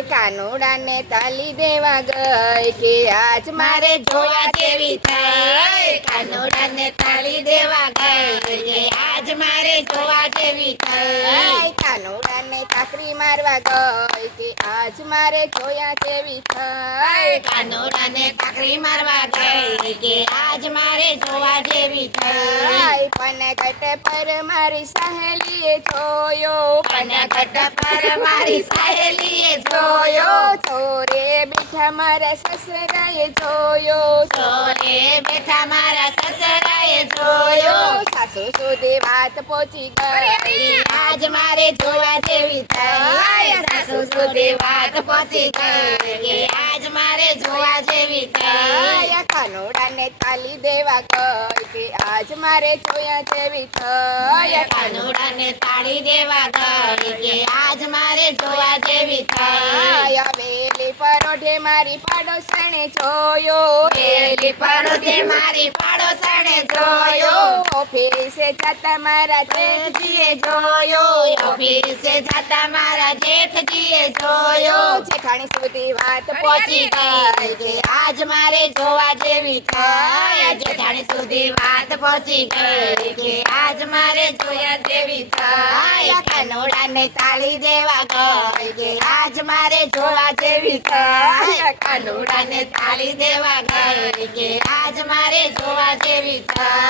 કાનુડાને તાલી દેવા ગઈ કે આજ મારે જોવા જેવી થઈ કાનુડાને તાળી દેવા ગઈ કે આજ મારે જોવા જેવી થઈ કાનુડાને કાકરી મારવા ગઈ કે આજ મારે જોયા જેવી થઈ કાનુડાને કાકરી મારવા ગઈ કે આજ મારે જોવા જેવી થઈ આય પનગટ પર મારી સહેલીએ જોયો. પનગટ પર મારી સહેલીએ જોયો. ચોરે બેઠા મારા સસરાએ જોયો. ચોરે બેઠા મારા સસરાએ જોયો. સાસુ સુધી વાત પહોંચી ગઈ. આજ મારે જોવા જેવી થઈ. સાસુ સુધી વાત પહોંચી ગઈ. આજ મારે જોવા કાનુડાને દેવા કઈ કે આજ મારે જોયા જેવી થઈ. કાનુડાને તાળી દેવા કઈ કે આજ મારે જોવા જેવી થઈ. વેલી પરોઢે મારી પાડોશણે જોયો. વેલી પરોઢે મારી પાડોશણે જોયો. જતા મારા જેઠજીએ જોયો ઓફિસે જતા મારા જેઠજીએ જોયો જેઠાણી સુધી વાત પહોંચી ગઈ કે આજ મારે જોવા જેવી થઈ જેઠાણી સુધી વાત પહોંચી ગઈ કે આજ મારે જોયા જેવી થઈ કાનુડાને તાળી દેવા ગઈ કે આજ મારે જોવા જેવી થઈ કાનુડાને તાળી દેવા ગઈ કે આજ મારે જોવા જેવી થઈ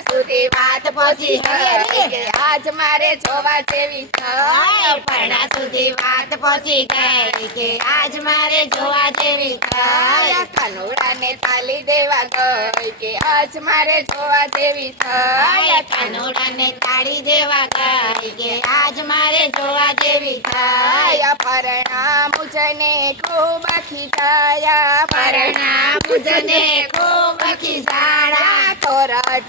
સુધી વાત પહોંચી ગઈ કે આજ મારે જોવા જેવી આય થઈ પરણા સુધી વાત પહોંચી ગઈ કે આજ મારે જોવા જેવી થઈ આયા કાનુડાને તાલી દેવા ગઈ કે આજ મારે જોવા જેવી આયા થઈ કાનુડાને તાળી દેવા ગઈ કે આજ મારે જોવા જેવી થઈ આયા પરણા મુજને ખૂબ ખીચાયા પરણા પૂજને ખૂબ ખીજાડા કોરટમાં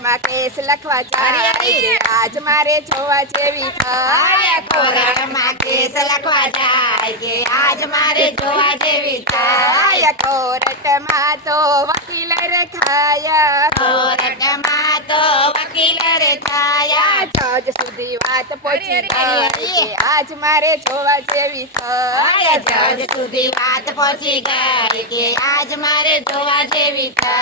કેસ લખવા જાય કે આજ મારે જોવા જેવી આયા થઈ કોરડમાં કેસ લખવા જાય કે આજ મારે જોવા જેવી થાય આયા કોરટમાં તો વકીલ રખાયા કોરડમાં તો વકીલ રે થાયા જજ સુધી વાત પહોંચી ગઈ કે આજ મારે જોવા જેવી આયા થઈ જજ સુધી વાત પહોંચી ગઈ કે આજ મારે જોવા જેવી થાય આયા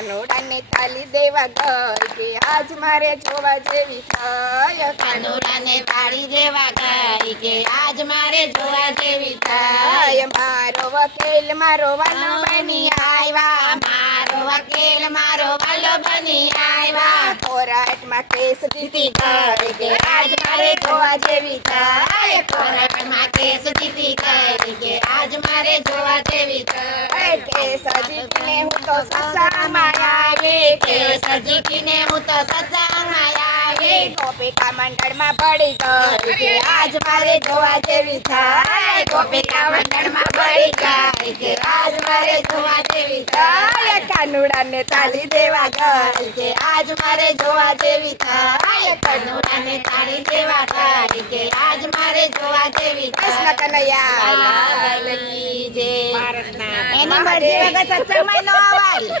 કાનુડાને તાલી દેવા ગઈ કે આજ મારે જોવા જેવી થઈ કાનુડાને તાળી દેવા ગઈ કે આજ મારે જોવા જેવી થાય આય મારો વકીલ મારો વાનો બની આવ્યા મારો વકીલ મારો વાલો બની આવ્યા કોર્ટમાં કેસ જીતી ગઈ કે આજ મારે જોવા જેવી થાય કોર્ટમાં કેસ જીતી ગઈ કે આજ મારે જોવા જેવી થાય એ કેસ જીતીને હું તો સસામાં આવી કેસ જીતીને હું તો સત્સામાં આવી ગોપિકા મંડળમાં પડી ગઈ કે આજ મારે જોવા જેવી થાય ગોપિકા મંડળમાં પડી ગઈ કે આજ મારે જોવા જેવી થાય આય કાનુડાને તાલી દેવા ગઈ કે આજ મારે જોવા જેવી થાય કાનુડાને તાળી દેવા થાય કે આજ મારે જોવા જેવી કૃષ્ણ કનૈયા લાલ કી જય. એની મરજી વગર સત્સંગમાં ન અવાય